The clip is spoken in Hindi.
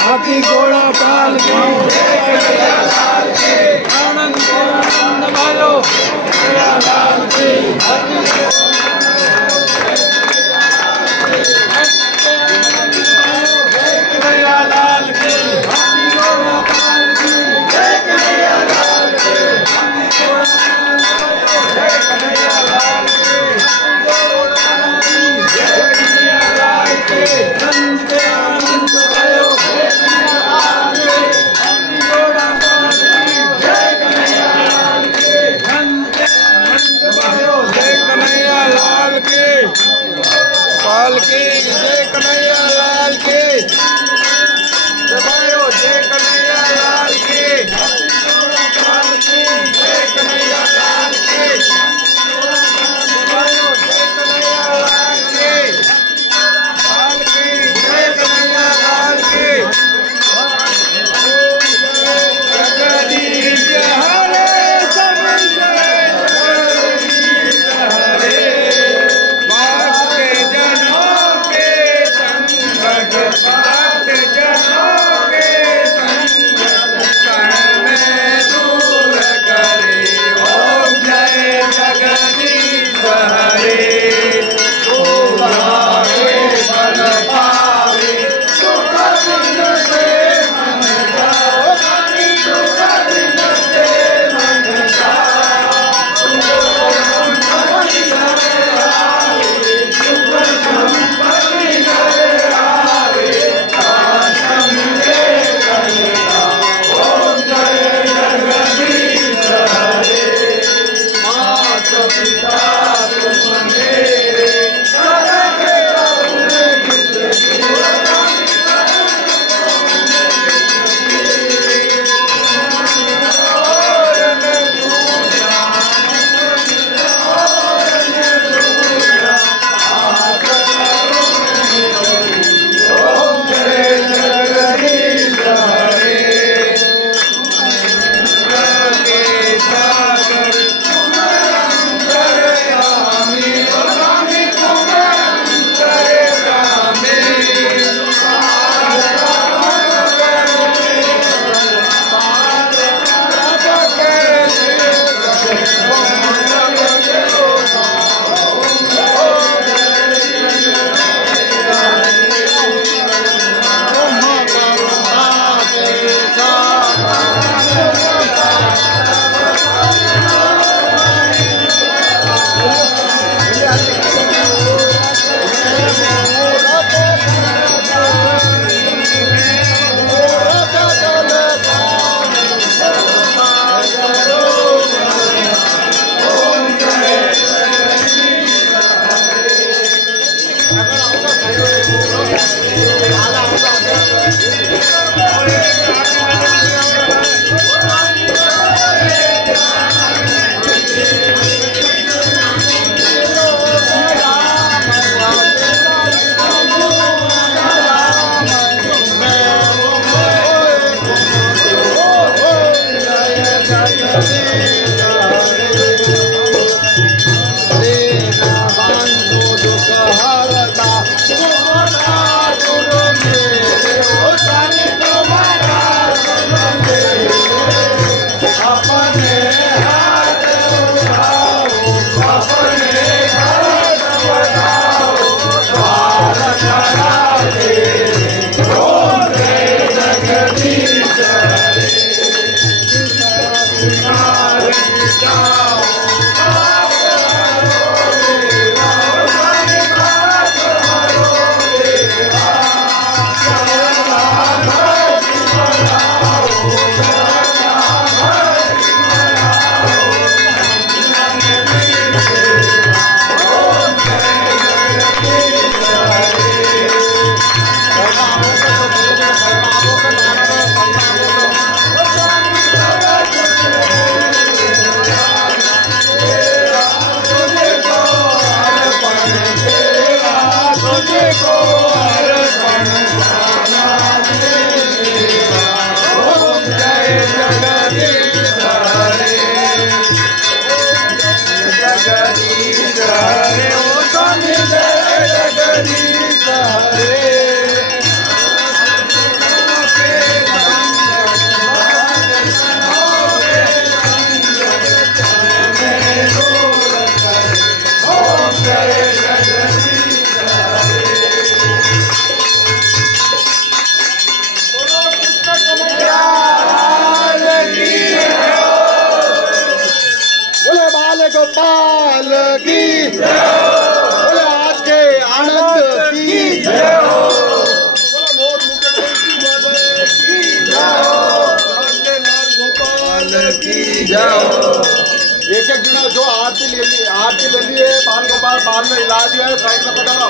हाथी घोड़ा पाल के आनंद भयो लाल की लाल की जय कन्हैया लाल की जय कन्हैया लाल की जय कन्हैया लाल की जय कन्हैया लाल की जगदीश हरे सब जय हरे गोपाल की जय हो, बोले आज के आनंद की जय हो, गोपाल की जय हो। एक एक जन जो आरती ले ली है, बाल गोपाल बाल में इला दिया है, साइड में पधारो।